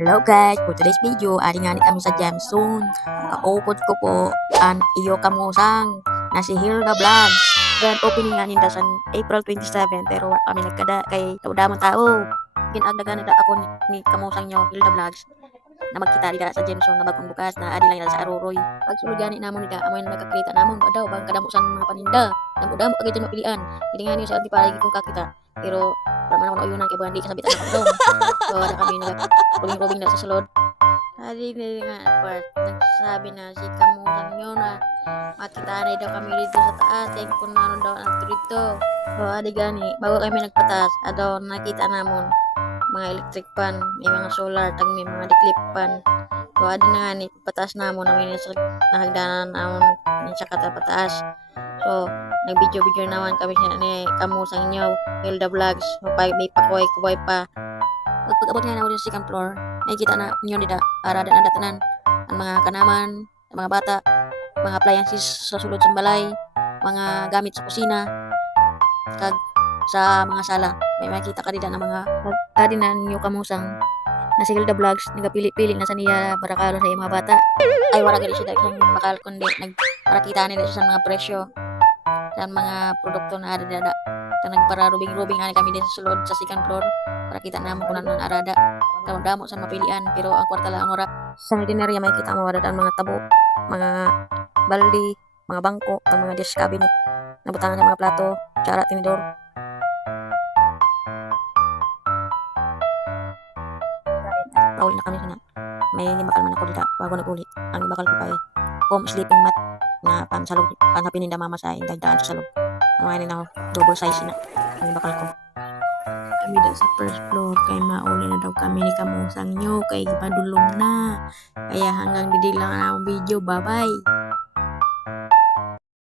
Hello guys, for today's video, ari nga ni kami sa Gemstone. Kaupod ko po ang iyo kamusang na si Hilda Vlog. Grand opening nga ninda sa April 27 pero kami nagkada kay daudamon tao. Ginagdagan na ako ni kamusang nyo Hilda Vlogs na magkita dida sa Gemstone na bagong bukas na adi lang sa Aroroy. Pag sulod gani namon nida amoy na nagkakrita namon adaw bang kadamusan mga paninda. Damo-damo agad dyan mapilian. Hindi nga niyo sa antiparagi kung kakita. Pero wala man ako uyunan kay buwan di kasabitan ako dong. So ada kami nag-rubing na sa sulod. Hari na nga part nagsabi na si kamusang nyo na makita na daw kami dito sa taas kaya kung naroon daw ang dito. So adi gani bago kami nagpatas adaw nakita namon mga electric pan, may mga solar, tag may mga declip pan. So adi na nga ni patas namon na may nahagdanan namon sa katapataas. So nag-video naman kami ni kamusang nyo Hilda Vlogs. May pakuhay pa. Pag-abot nga naman yung second floor, nakikita na nyo nila aradan ang datanan ang mga kanaman, ang mga bata, mga appliances sa sulod sa balay, mga gamit sa kusina, kag sa mga sala. May makita ka dila ng mga adinan nyo kamusang na si Hilda Vlogs, nagapili-pili na sa niya barakalo sa mga bata. Ay wala gali siya daghang bakal kundi nagparakita nila sa mga presyo sa mga produkto na arada. Nagpara rubing-rubing ani kami din sa sulod sa second floor para kita naman kung ano ang arada. Damo sa mapilian pero ang kwarta lang ora. Sa dinerya may kita mo arada ang mga tabo, mga baldi, mga bangko, ang mga dish cabinet, nabutangan ng mga plato, tsara, tinidor. Pauli na kami na may bakal man ako dito bago nagulit. Ang bakal ko pa ay home sleeping mat na pansalog, panhapinin na mama sa indagdaan sa salog. Ang na double size na ang bakal ko. Kami daw sa first floor kay mauli na daw kami ni kamusang nyo kay padulong na. Kaya hanggang didi lang ang video. Bye bye.